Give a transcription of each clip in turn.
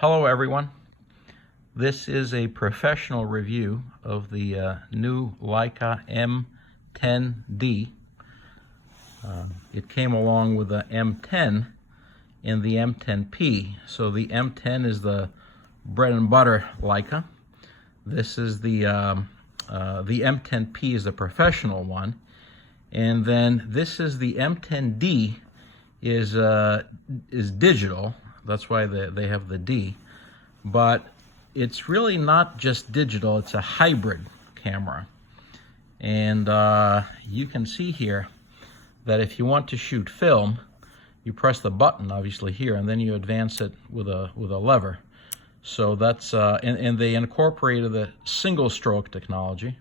Hello everyone. This is a professional review of the new Leica M10D. It came along with the M10 and the M10P. So the M10 is the bread and butter Leica. This is the M10P is the professional one, and then this is the M10D is digital. That's why they have the D, but it's really not just digital, it's a hybrid camera. And you can see here that if you want to shoot film, you press the button obviously here, and then you advance it with a lever. So that's and they incorporated the single stroke technology,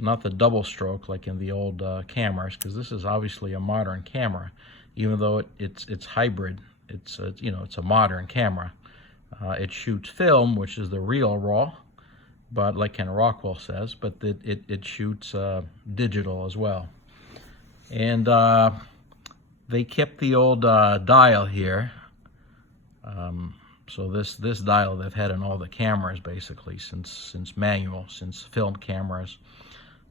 not the double stroke like in the old cameras, because this is obviously a modern camera. Even though it's hybrid, it's a modern camera. It shoots film, which is the real RAW, but like Ken Rockwell says, but it shoots digital as well. And they kept the old dial here. So this dial they've had in all the cameras basically since film cameras.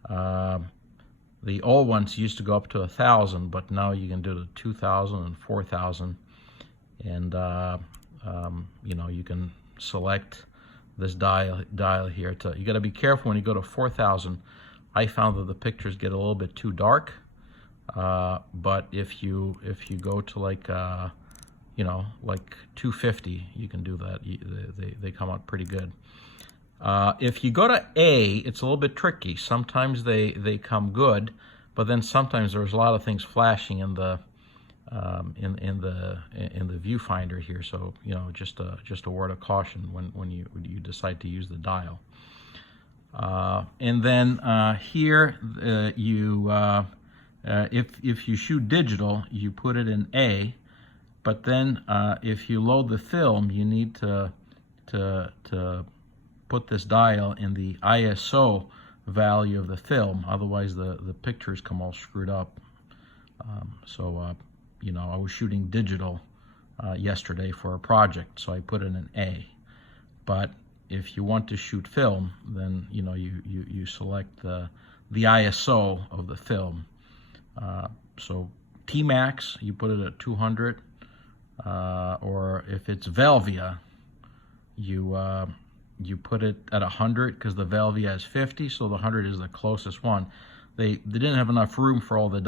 The old ones used to go up to 1,000, but now you can do the 2,000 and 4,000. And you can select this dial here. You got to be careful when you go to 4,000. I found that the pictures get a little bit too dark. But if you go to like 250, you can do that. They come out pretty good. If you go to A, it's a little bit tricky. Sometimes they come good, but then sometimes there's a lot of things flashing in the viewfinder here. So just a word of caution when you decide to use the dial. And then here if you shoot digital, you put it in A, but then if you load the film, you need to put this dial in the ISO value of the film, otherwise the pictures come all screwed up. I was shooting digital yesterday for a project, so I put it in A. But if you want to shoot film, then you select the ISO of the film. So T-Max, you put it at 200, or if it's Velvia, you put it at 100, because the Velvia is 50, so the 100 is the closest one. They didn't have enough room for all the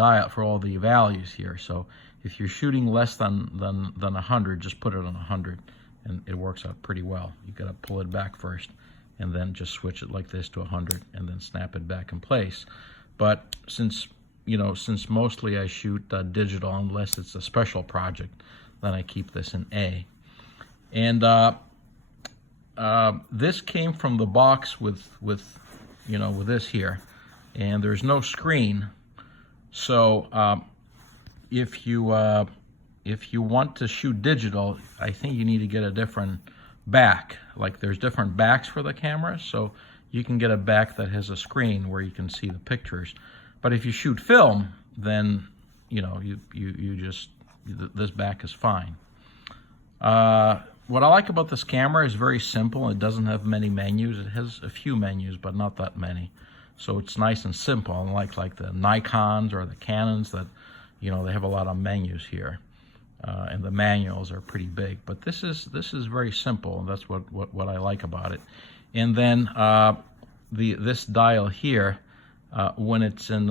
values here, so if you're shooting less than 100, just put it on 100, and it works out pretty well. You got to pull it back first, and then just switch it like this to 100, and then snap it back in place. But since mostly I shoot digital, unless it's a special project, then I keep this in A. And this came from the box with this here, and there's no screen. So if you want to shoot digital, I think you need to get a different back. Like there's different backs for the camera, so you can get a back that has a screen where you can see the pictures. But if you shoot film, then this back is fine. What I like about this camera is very simple. It doesn't have many menus. It has a few menus, but not that many. So it's nice and simple, unlike like the Nikons or the Canons that, they have a lot of menus here, and the manuals are pretty big. But this is very simple, and that's what I like about it. And then this dial here, when it's in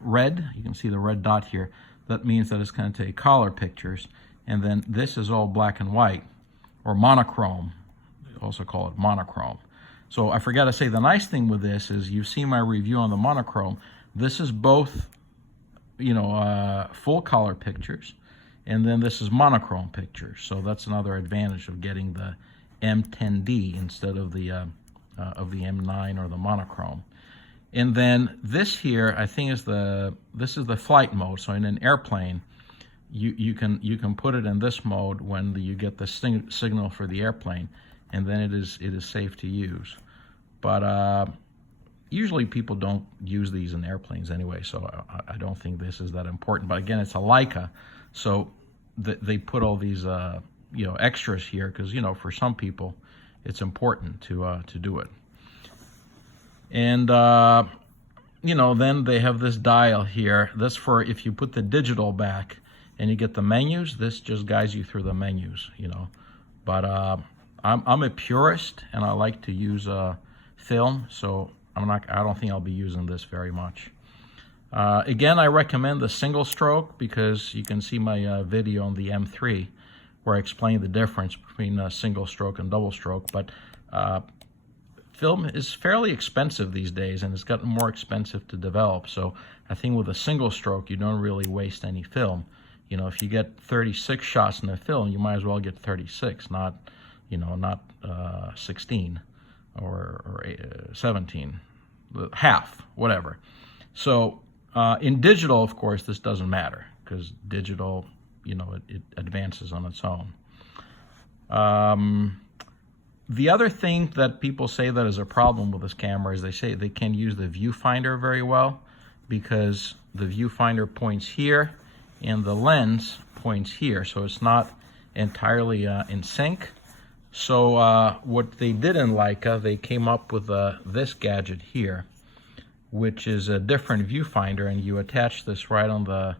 red, you can see the red dot here. That means that it's going to take color pictures. And then this is all black and white, or monochrome. They also call it monochrome. So I forgot to say, the nice thing with this is, you've seen my review on the monochrome. This is both, full color pictures, and then this is monochrome pictures. So that's another advantage of getting the M10D instead of the M9 or the monochrome. And then this here, I think this is the flight mode. So in an airplane, you can put it in this mode when you get the signal for the airplane, and then it is safe to use. But usually people don't use these in airplanes anyway, so I don't think this is that important. But again, it's a Leica, so they put all these extras here, because for some people it's important to do it. And then they have this dial here. This for if you put the digital back and you get the menus. This just guides you through the menus, But I'm a purist, and I like to use film, so I don't think I'll be using this very much. Again, I recommend the single stroke, because you can see my video on the M3 where I explain the difference between single stroke and double stroke. But film is fairly expensive these days, and it's gotten more expensive to develop. So I think with a single stroke, you don't really waste any film. If you get 36 shots in a film, you might as well get 36, not 16 or 17, half, whatever. So in digital, of course, this doesn't matter, because digital, it advances on its own. The other thing that people say that is a problem with this camera is they say they can't use the viewfinder very well, because the viewfinder points here and the lens points here, so it's not entirely in sync. So what they did in Leica, they came up with this gadget here, which is a different viewfinder, and you attach this right on the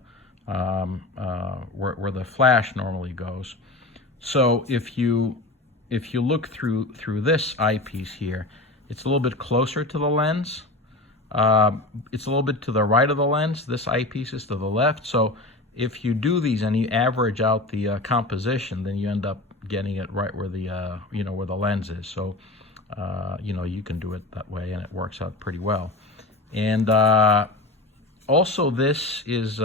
where the flash normally goes. So if you look through this eyepiece here, it's a little bit closer to the lens. It's a little bit to the right of the lens. This eyepiece is to the left. So if you do these and you average out the composition, then you end up getting it right where the where the lens is. So you can do it that way, and it works out pretty well. And also, this is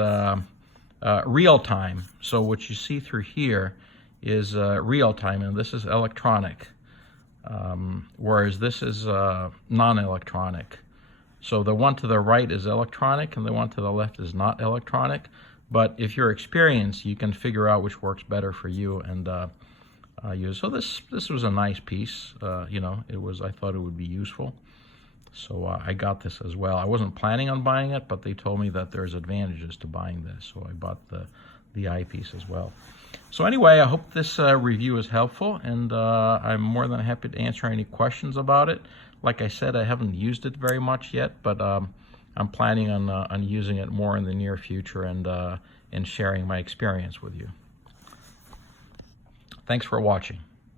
real time. So what you see through here is real time, and this is electronic, whereas this is non-electronic. So the one to the right is electronic, and the one to the left is not electronic. But if you're experienced, you can figure out which works better for you and use. So this was a nice piece. I thought it would be useful. So I got this as well. I wasn't planning on buying it, but they told me that there's advantages to buying this, so I bought the eyepiece as well. So anyway, I hope this review is helpful, and I'm more than happy to answer any questions about it. Like I said, I haven't used it very much yet, but I'm planning on using it more in the near future and sharing my experience with you. Thanks for watching.